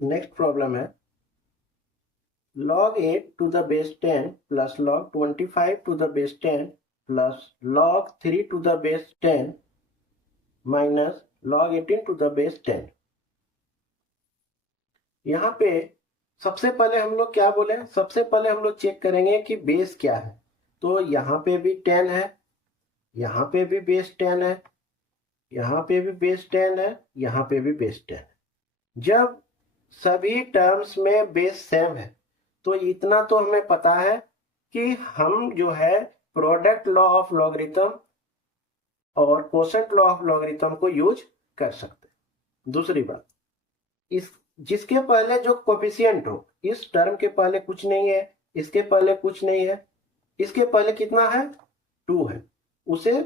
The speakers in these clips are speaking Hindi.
नेक्स्ट प्रॉब्लम है log 8 to the base 10 plus log 25 to the base 10 plus log 3 to the base 10 minus log 18 to the base 10। यहाँ पे सबसे पहले हम लोग क्या बोले, सबसे पहले हम लोग चेक करेंगे कि बेस क्या है। तो यहाँ पे भी 10 है, यहाँ पे भी बेस 10 है, यहाँ पे भी बेस 10 है, यहाँ पे भी बेस 10 है। जब सभी टर्म्स में बेस सेम है तो इतना तो हमें पता है कि हम जो है प्रोडक्ट लॉ ऑफ लॉगरिथम और कोसेंट लॉ ऑफ लॉगरिथम को यूज कर सकते हैं। दूसरी बात, इस जिसके पहले जो कोफिशिएंट हो, इस टर्म के पहले कुछ नहीं है, इसके पहले कुछ नहीं है, इसके पहले कितना है 2 है, उसे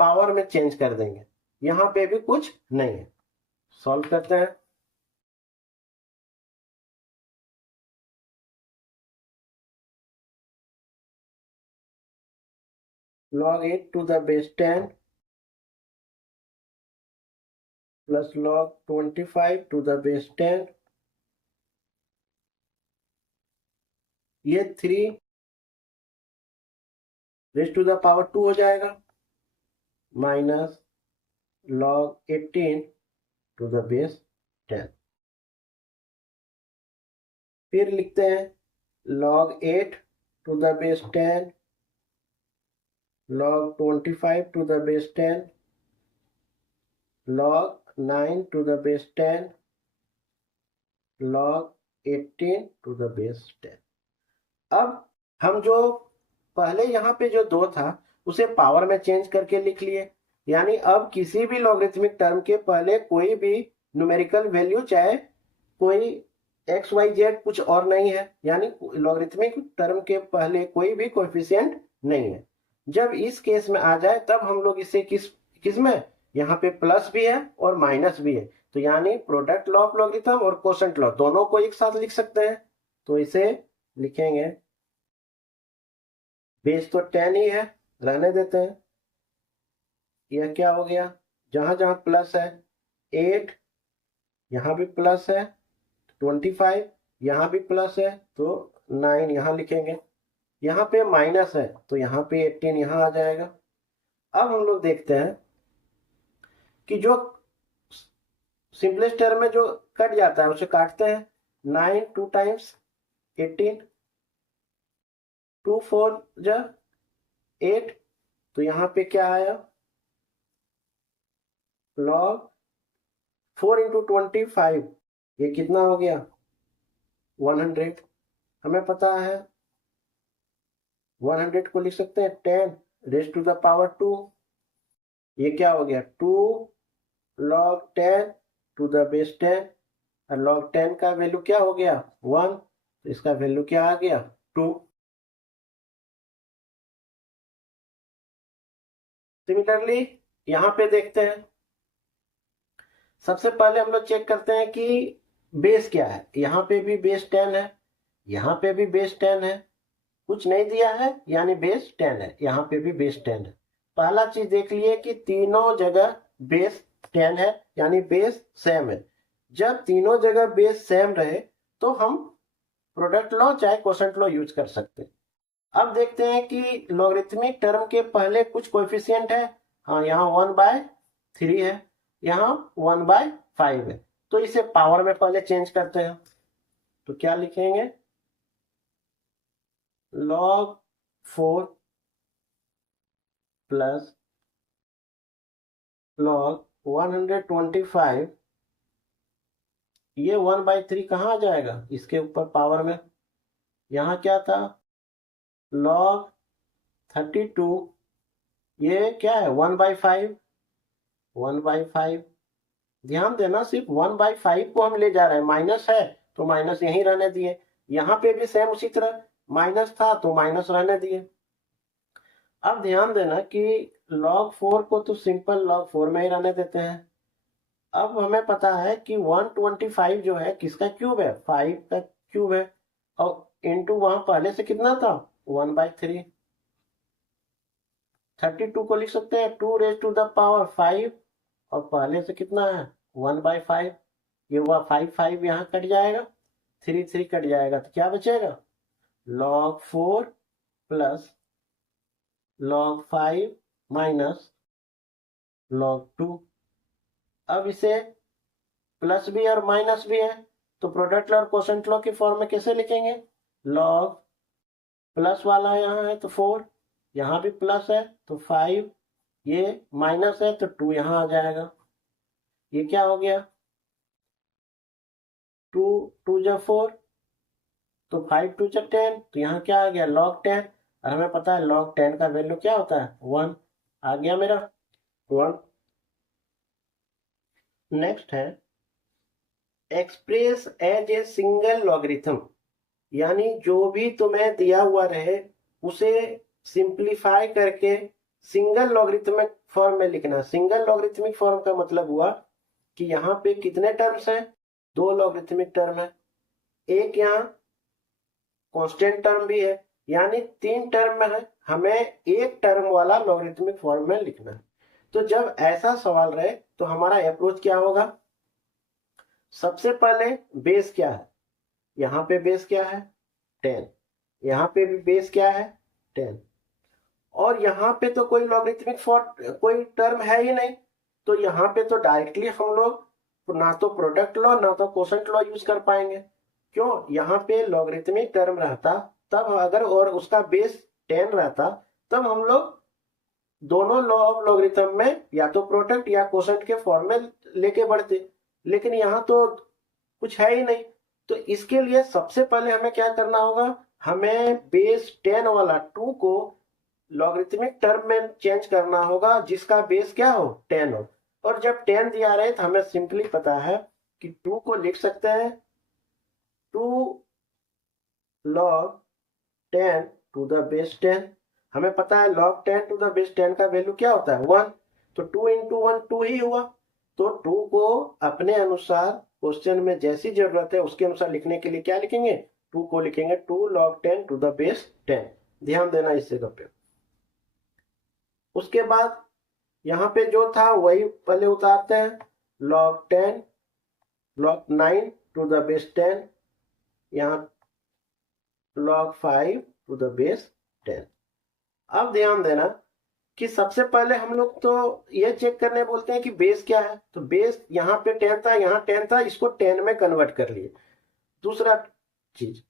पावर में चेंज कर देंगे। यहां पे भी कुछ नहीं है। सॉल्व करते हैं। log 8 to the base 10 plus log 25 to the base 10, ये 3 रेज टू द पावर 2 हो जाएगा, minus log 18 to the base 10। फिर लिखते हैं log 8 to the base 10, log 25 to the base 10, log 9 to the base 10, log 18 to the base 10। अब हम जो पहले यहाँ पे जो 2 था उसे पावर में चेंज करके लिख लिए, यानी अब किसी भी लॉगरिथमिक टर्म के पहले कोई भी न्यूमेरिकल वैल्यू, चाहे कोई एक्स वाई जेड कुछ और नहीं है, यानी लॉगरिथमिक टर्म के पहले कोई भी कोएफिशिएंट नहीं है। जब इस केस में आ जाए तब हम लोग इसे किस में, यहाँ पे प्लस भी है और माइनस भी है, तो यानी प्रोडक्ट लॉ ऑफ लॉगरिथम और कोसेंट लॉ दोनों को एक साथ लिख सकते हैं। तो इसे लिखेंगे, बेस तो 10 ही है, रहने देते हैं। यह क्या हो गया, जहां जहां प्लस है 8, यहां भी प्लस है 25, यहां भी प्लस है तो 9 यहां लिखेंगे। यहां पे माइनस है तो यहां पे 18 यहां आ जाएगा। अब हम लोग देखते हैं कि जो सिंपलेस्ट टर्म में जो कट जाता है उसे काटते हैं। 9 2 टाइम्स 18, 2 4 जा 8, तो यहाँ पे क्या आया, log 4 इंटू 25, ये कितना हो गया 100। हमें पता है 100 को लिख सकते हैं 10 रेज टू द पावर 2, ये क्या हो गया 2 log 10 टू द बेस 10, और log 10 का वैल्यू क्या हो गया 1, तो इसका वैल्यू क्या आ गया 2। सिमिलरली यहां पे देखते हैं, सबसे पहले हम लोग चेक करते हैं कि बेस क्या है। यहाँ पे भी बेस 10 है, यहाँ पे भी बेस 10 है, कुछ नहीं दिया है यानी बेस 10 है, यहाँ पे भी बेस 10 है। पहला चीज देख लिए कि तीनों जगह बेस 10 है यानी बेस सेम है। जब तीनों जगह बेस सेम रहे तो हम प्रोडक्ट लॉ चाहे कोसेंट लॉ यूज कर सकते हैं। अब देखते हैं कि लॉगरिथमिक टर्म के पहले कुछ कोएफिशिएंट है। हाँ, यहाँ 1/3 है, यहाँ 1/5 है, तो इसे पावर में पहले चेंज करते हैं। तो क्या लिखेंगे, log 4 प्लस log 125, ये 1/3 कहाँ आ जाएगा इसके ऊपर पावर में, यहाँ क्या था log 32, ये क्या है 1/5, 1/5। ध्यान देना सिर्फ 1/5 को हम ले जा रहे हैं, माइनस है तो माइनस यहीं रहने दिए, यहाँ पे भी सेम उसी तरह माइनस था तो माइनस रहने दिए। अब ध्यान देना कि log 4 को तो सिंपल log 4 में ही रहने देते हैं। अब हमें पता है कि 125 जो है किसका क्यूब है, 5 का क्यूब है, और इनटू वहां पहले से कितना था 1/3। 32 को लिख सकते हैं 2 रेज टू द पावर 5, और पहले से कितना है 1/5, ये हुआ 5, 5 यहाँ कट जाएगा, 3, 3 कट जाएगा, तो क्या बचेगा log 4 plus log 5 minus log 2। अब इसे प्लस भी और माइनस भी है, तो प्रोडक्ट लॉ और कोसेंट लॉ की फॉर्म में कैसे लिखेंगे, log प्लस वाला यहाँ है तो 4, यहाँ भी प्लस है तो 5, ये माइनस है तो 2 यहाँ आ जाएगा। ये क्या हो गया, 2 2 जा 4, तो 5 2 जा 10, तो यहाँ क्या आ गया log 10, और हमें पता है log 10 का वैल्यू क्या होता है 1, आ गया मेरा 1। नेक्स्ट है express as a single logarithm, यानी जो भी तुम्हें दिया हुआ रहे उसे सिंप्लीफाई करके सिंगल लॉगरिथमिक फॉर्म में लिखना। सिंगल लॉगरिथमिक फॉर्म का मतलब हुआ कि यहाँ पे कितने टर्म्स हैं, 2 लॉगरिथमिक टर्म है, एक यहाँ कांस्टेंट टर्म भी है, यानी 3 टर्म में है, हमें एक टर्म वाला लॉगरिथमिक फॉर्म में लिखना है। तो जब ऐसा सवाल रहे तो हमारा अप्रोच क्या होगा, सबसे पहले बेस क्या है, यहाँ पे बेस क्या है 10, यहाँ पे भी बेस क्या है 10, और यहाँ पे तो कोई लॉगरिथमिक कोई टर्म है ही नहीं, तो यहाँ पे तो डायरेक्टली हम लोग ना तो प्रोडक्ट लॉ ना तो कोसेंट लॉ यूज कर पाएंगे। क्यों, यहाँ पे लॉगरिथमिक टर्म रहता तब अगर और उसका बेस 10 रहता तब हम लोग दोनों लॉ ऑफ लॉगरिथम में या तो प्रोडक्ट या कोसेंट के फॉर्म में लेके बढ़ते, लेकिन यहाँ तो कुछ है ही नहीं। तो इसके लिए सबसे पहले हमें क्या करना होगा, हमें बेस 10 वाला 2 को लॉगरिथमिक टर्म में चेंज करना होगा जिसका बेस क्या हो 10 हो। और जब 10 दिया रहे तो हमें सिंपली पता है कि 2 को लिख सकते हैं 2 log 10 टू द बेस 10, हमें पता है log 10 टू द बेस 10 का वैल्यू क्या होता है 1, तो 2 इंटू 1 2 ही हुआ। तो 2 को अपने अनुसार क्वेश्चन में जैसी जरूरत है उसके अनुसार लिखने के लिए क्या लिखेंगे, 2 को लिखेंगे 2 log 10 टू द बेस 10, ध्यान देना इस जगह पे। उसके बाद यहाँ पे जो था वही पहले उतारते हैं, log 10 log 9 to the base 10, यहाँ log 5 टू द बेस 10। अब ध्यान देना कि सबसे पहले हम लोग तो ये चेक करने बोलते हैं कि बेस क्या है, तो बेस यहाँ पे 10 था, यहाँ 10 था, इसको 10 में कन्वर्ट कर लिए। दूसरा चीज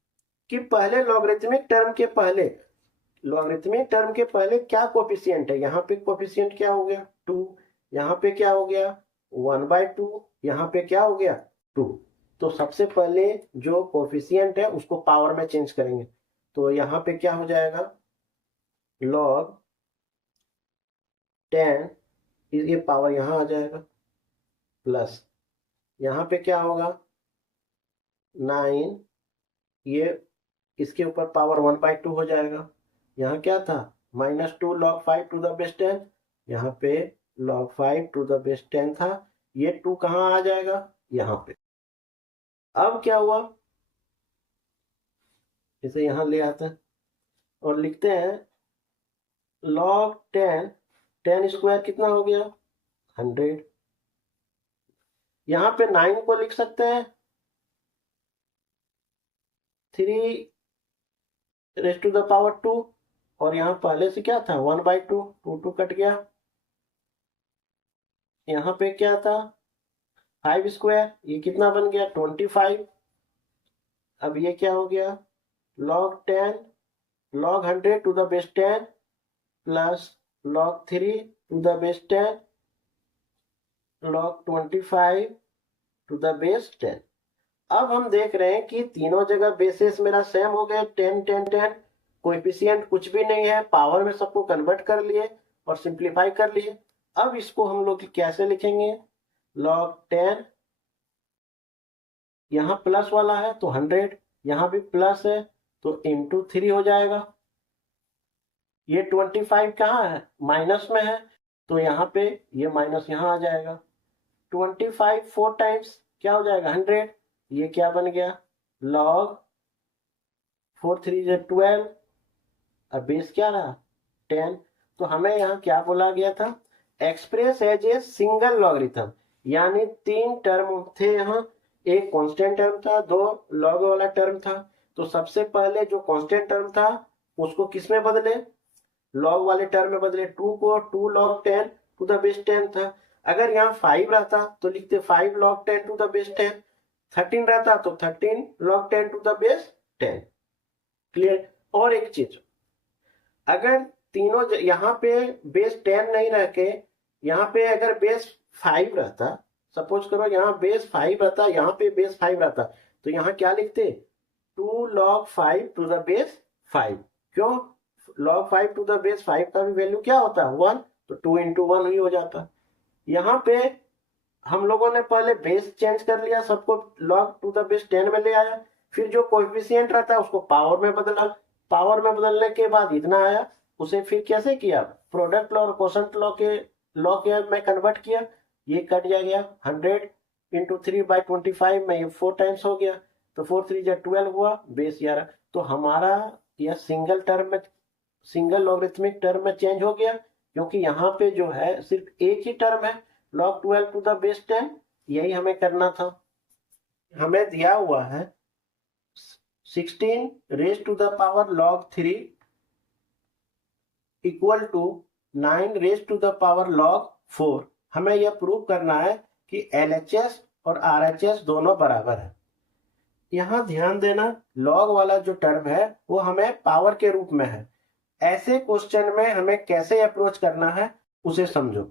कि पहले लॉगरिथमिक टर्म के पहले क्या कोफिशिएंट है, यहाँ पे कोफिशिएंट क्या हो गया 2, यहाँ पे क्या हो गया 1/2, यहाँ पे क्या हो गया 2। तो सबसे पहले जो कोफिशिएंट है उसको पावर में चेंज करेंगे, तो यहाँ पे क्या हो जाएगा log 10, ये पावर यहाँ आ जाएगा, प्लस यहाँ पे क्या होगा 9, ये इसके ऊपर पावर 1/2 हो जाएगा, यहाँ क्या था -2 log 5 टू द बेस 10, यहाँ पे log 5 टू द बेस 10 था, ये 2 कहाँ आ जाएगा यहाँ पे। अब क्या हुआ, इसे यहाँ ले आते हैं और लिखते हैं log 10 स्क्वायर कितना हो गया 100, यहाँ पे 9 को लिख सकते हैं 3 रेज़ टू द पावर 2, और यहाँ पहले से क्या था 1/2, 2 कट गया, यहाँ पे क्या था 5 स्क्वायर, ये कितना बन गया 25। अब ये क्या हो गया log 10 log 100 to the base 10 प्लस log 3 to the base 10 log 25 to the base 10। अब हम देख रहे हैं कि तीनों जगह बेसिस मेरा सेम हो गए 10 10 10, कोएफिशिएंट कुछ भी नहीं है, पावर में सबको कन्वर्ट कर लिए और सिंप्लीफाई कर लिए। अब इसको हम लोग कैसे लिखेंगे, log 10 यहाँ प्लस वाला है तो 100, यहाँ भी प्लस है तो इंटू 3 हो जाएगा, ये 25 कहाँ है माइनस में है, तो यहाँ पे ये माइनस यहाँ आ जाएगा, 25 4 टाइम्स क्या हो जाएगा 100, ये क्या बन गया log 4 3 12, और बेस क्या रहा 10। तो हमें यहाँ क्या बोला गया था, express as a single logarithm, यानी 3 टर्म थे यहाँ, एक कांस्टेंट टर्म था, दो लॉग वाला टर्म था। तो सबसे पहले जो कांस्टेंट टर्म था उसको किस में बदले, लॉग वाले टर्म में बदले। 2 को 2 log 10 टू द बेस 10 था। अगर यहाँ 5 रहता तो लिखते 5 log 10 टू द बेस 10। 13 रहता तो 13 log 10 to the base 10। Clear. और एक चीज, अगर तीनों यहाँ पे बेस 10 नहीं रह के यहाँ पे अगर बेस 5 रहता, सपोज करो यहाँ बेस 5 रहता, यहाँ पे बेस 5 रहता, तो यहाँ क्या लिखते 2 log 5 टू द बेस 5। क्यों, log 5 टू द बेस 5 का भी वैल्यू क्या होता है 1, तो 2 into 1 ही हो जाता। यहाँ पे हम लोगों ने पहले बेस चेंज कर लिया, सबको log टू द बेस 10 में ले आया, फिर जो कोएफिशिएंट रहता है उसको पावर में बदला, पावर में बदलने के बाद इतना आया, उसे फिर कैसे किया, प्रोडक्ट लॉ और कोशेंट लॉ के में कन्वर्ट किया, ये कट गया 100 इंटू 3/25 में, ये 4 टाइम्स हो गया, तो 4 3 जा 12 हुआ, बेस 11। तो हमारा यह सिंगल टर्म में, सिंगल लॉगरिथमिक टर्म में चेंज हो गया, क्योंकि यहाँ पे जो है सिर्फ एक ही टर्म है log 12 टू द बेस 10, यही हमें करना था। हमें दिया हुआ है 16 raise to the power log 3 equal to 9 raise to the power log 4। हमें यह प्रूव करना है कि LHS और RHS दोनों बराबर है। यहाँ ध्यान देना, log वाला जो टर्म है वो हमें पावर के रूप में है। ऐसे क्वेश्चन में हमें कैसे अप्रोच करना है उसे समझो।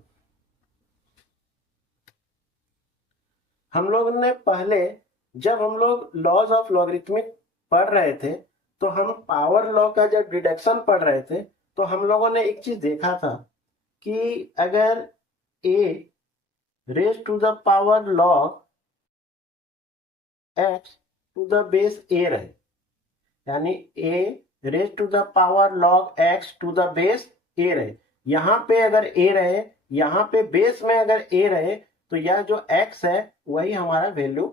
हम लोग ने पहले, जब हम लोग लॉज ऑफ लॉगरिथमिक पढ़ रहे थे, तो हम पावर लॉ का जब डिडक्शन पढ़ रहे थे, तो हम लोगों ने एक चीज देखा था कि अगर a raise to the power log x to the base a रहे, यानी a raise to the power log x to the base a रहे, यहाँ पे अगर a रहे, यहाँ पे बेस में अगर a रहे, तो यह जो x है वही हमारा वैल्यू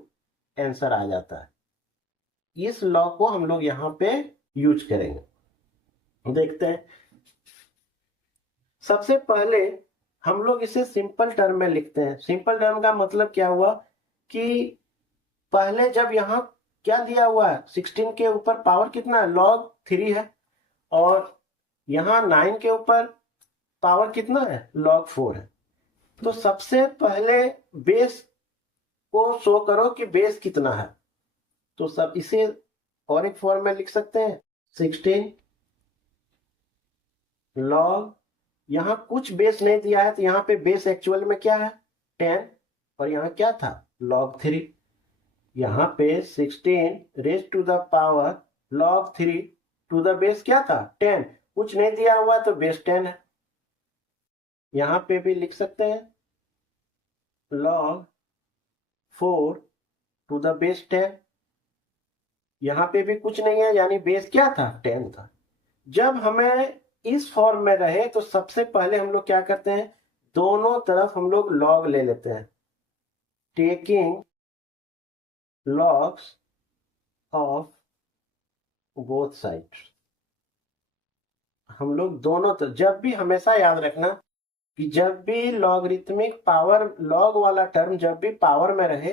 आंसर आ जाता है। इस लॉ को हम लोग यहाँ पे यूज करेंगे। देखते हैं, सबसे पहले हम लोग इसे सिंपल टर्म में लिखते हैं। सिंपल टर्म का मतलब क्या हुआ कि पहले जब यहाँ क्या दिया हुआ है, 16 के ऊपर पावर कितना है, log 3 है, और यहाँ 9 के ऊपर पावर कितना है, log 4 है। तो सबसे पहले बेस को शो करो कि बेस कितना है। तो सब इसे और एक फॉर्म में लिख सकते हैं, 16 log, यहाँ कुछ बेस नहीं दिया है तो यहाँ पे बेस एक्चुअल में क्या है 10, और यहाँ क्या था log 3। यहाँ पे 16 raise to the power log 3 to the base क्या था 10, कुछ नहीं दिया हुआ तो बेस 10 है। यहाँ पे भी लिख सकते हैं log 4 टू द बेस 10, यहाँ पे भी कुछ नहीं है, यानी बेस क्या था 10 था। जब हमें इस फॉर्म में रहे तो सबसे पहले हम लोग क्या करते हैं, दोनों तरफ हम लोग log ले लेते हैं, taking logs of both sides. हम लोग दोनों तरफ, जब भी हमेशा याद रखना कि जब भी लॉगरिथमिक पावर लॉग वाला टर्म जब भी पावर में रहे,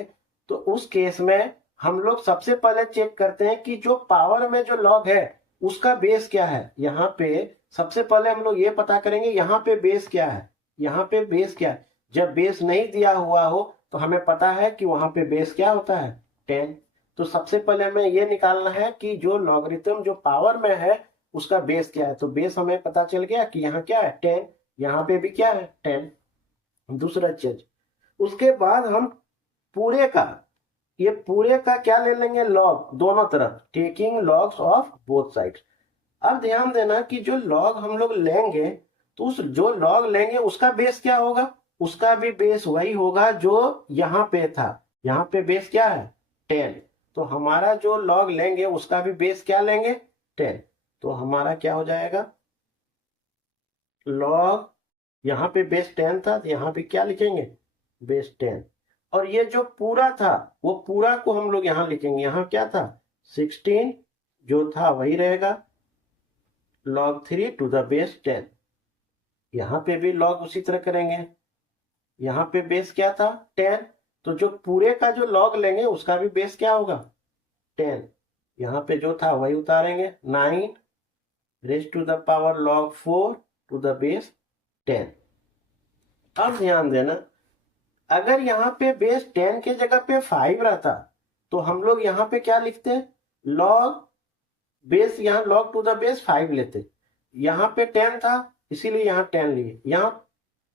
तो उस केस में हम लोग सबसे पहले चेक करते हैं कि जो पावर में जो लॉग है उसका बेस क्या है। यहाँ पे सबसे पहले हम लोग ये पता करेंगे यहाँ पे बेस क्या है, यहाँ पे बेस क्या है। जब बेस नहीं दिया हुआ हो तो हमें पता है कि वहां पे बेस क्या होता है 10। तो सबसे पहले हमें ये निकालना है कि जो लॉगरिथम जो पावर में है उसका बेस क्या है। तो बेस हमें पता चल गया कि यहाँ क्या है 10, यहाँ पे भी क्या है 10। दूसरा चीज, उसके बाद हम पूरे का, ये पूरे का क्या ले लेंगे लॉग, दोनों तरफ taking logs of both sides. अब ध्यान देना कि जो लॉग हम लोग लेंगे, तो उस जो लॉग लेंगे उसका बेस क्या होगा, उसका भी बेस वही होगा जो यहाँ पे था। यहाँ पे बेस क्या है 10, तो हमारा जो लॉग लेंगे उसका भी बेस क्या लेंगे 10। तो हमारा क्या हो जाएगा लॉग, यहाँ पे बेस 10 था तो यहाँ पे क्या लिखेंगे बेस 10, और ये जो पूरा था वो पूरा को हम लोग यहाँ लिखेंगे। यहाँ क्या था 16 जो था वही रहेगा log 3 टू द बेस 10। यहाँ पे भी log उसी तरह करेंगे, यहाँ पे बेस क्या था 10, तो जो पूरे का जो लॉग लेंगे उसका भी बेस क्या होगा 10। यहाँ पे जो था वही उतारेंगे 9 raise to the power log 4 to the base 10। अब ध्यान देना, अगर यहाँ पे बेस 10 के जगह पे 5 रहता तो हम लोग यहाँ पे क्या लिखते हैं लॉग बेस, यहाँ log टू द बेस 5 लेते। यहाँ पे 10 था इसीलिए यहाँ 10 लिए। यहाँ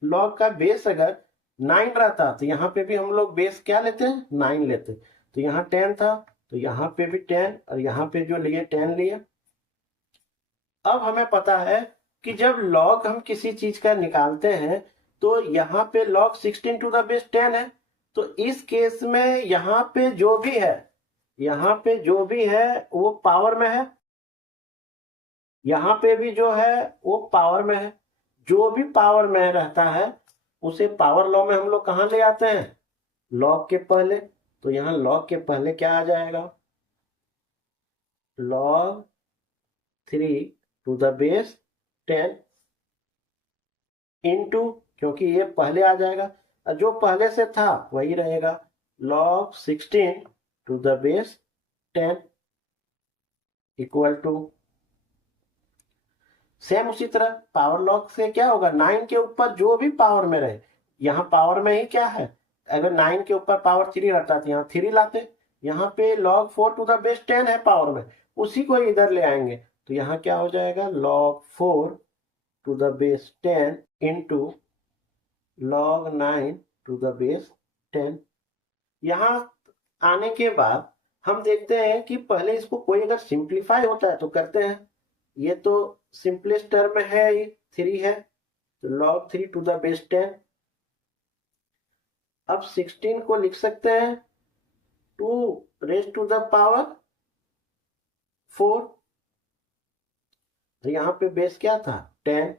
log का बेस अगर 9 रहता तो यहाँ पे भी हम लोग बेस क्या लेते हैं 9 लेते। तो यहाँ 10 था तो यहाँ पे भी 10 और यहाँ पे जो लिए 10 लिए। अब हमें पता है कि जब log हम किसी चीज का निकालते हैं तो यहाँ पे log 16 टू द बेस 10 है। तो इस केस में यहाँ पे जो भी है, यहाँ पे जो भी है वो पावर में है, यहाँ पे भी जो है वो पावर में है। जो भी पावर में रहता है उसे पावर लॉ में हम लोग कहाँ ले आते हैं log के पहले। तो यहाँ log के पहले क्या आ जाएगा log 3 to the base 10 into, क्योंकि ये पहले आ जाएगा और जो पहले से था वही रहेगा log 16 to the base 10 equal to same उसी तरह पावर लॉग से क्या होगा 9 के ऊपर जो भी पावर में रहे, यहाँ पावर में ही क्या है, अगर 9 के ऊपर पावर 3 रहता तो यहाँ 3 लाते। यहाँ पे log 4 टू द बेस 10 है पावर में, उसी को इधर ले आएंगे तो यहाँ क्या हो जाएगा log 4 to the base 10 into log 9 to the base 10। यहाँ आने के बाद हम देखते हैं कि पहले इसको कोई अगर सिंप्लीफाई होता है तो करते हैं। ये तो सिंपलेस्ट टर्म है, ये 3 है तो log 3 टू द बेस 10। अब 16 को लिख सकते हैं 2 रेज टू द पावर 4। तो यहाँ पे बेस क्या था 10।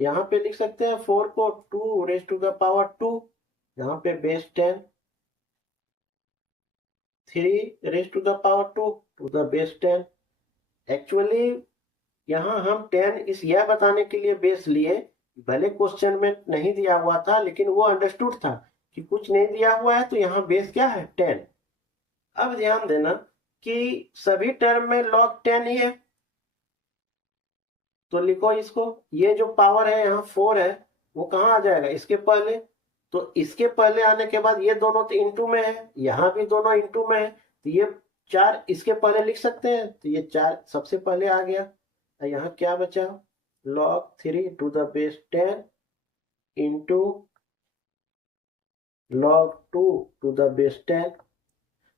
यहाँ पे लिख सकते हैं 4 को 2 रेज टू द पावर 2, यहाँ पे base 10। 3 raise to the power 2 to the base 10। Actually यहाँ हम 10 इस यह बताने के लिए बेस लिए, भले क्वेश्चन में नहीं दिया हुआ था लेकिन वो अंडरस्टूड था कि कुछ नहीं दिया हुआ है तो यहाँ बेस क्या है 10। अब ध्यान देना कि सभी टर्म में log 10 ही है तो लिखो इसको, ये जो पावर है यहाँ 4 है वो कहाँ आ जाएगा इसके पहले। तो इसके पहले आने के बाद ये दोनों तो इंटू में है, यहाँ भी दोनों इंटू में है तो ये 4 इसके पहले लिख सकते हैं तो ये 4 सबसे पहले आ गया। यहाँ क्या बचा log 3 to the base 10 into log 2 to the base 10।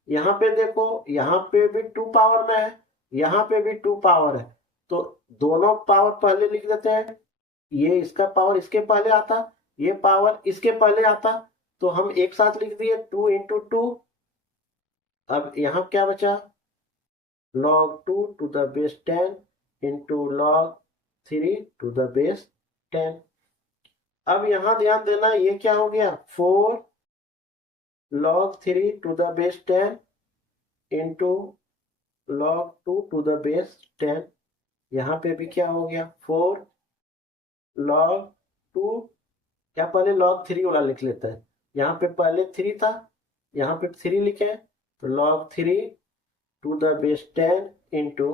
यहाँ पे देखो यहाँ पे भी 2 पावर में है, यहाँ पे भी 2 पावर है तो दोनों पावर पहले लिख देते हैं। ये इसका पावर इसके पहले आता, ये पावर इसके पहले आता तो हम एक साथ लिख दिए 2 इंटू 2। अब यहाँ क्या बचा log 2 to the base 10 into log 3 to the base 10। अब यहाँ ध्यान देना ये क्या हो गया 4 log 3 to the base 10 into log 2 to the base 10। यहाँ पे भी क्या हो गया 4 log 2, क्या पहले log 3 वाला लिख लेते हैं, यहाँ पे पहले 3 था यहाँ पे 3 लिखे तो log 3 to the base 10 into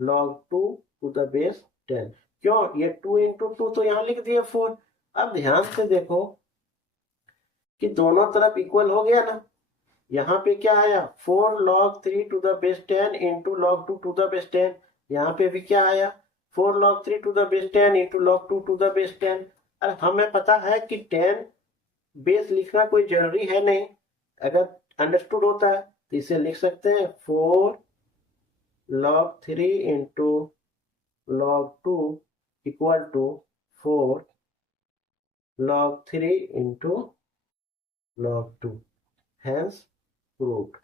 log 2 to the base 10। क्यों ये 2 इंटू 2 तो यहाँ लिख दिए 4। अब ध्यान से देखो कि दोनों तरफ इक्वल हो गया ना, यहाँ पे क्या आया 4 log 3 to the base 10 into log 2 to the base 10। यहाँ पे भी क्या आया 4 log 3 to the base 10 into log 2 to the base 10। और हमें पता है कि 10 बेस लिखना कोई जरूरी है नहीं, अगर अंडरस्टूड होता है तो इसे लिख सकते हैं 4 log 3 into log 2 equal to 4 log 3 into log 2, hence proved।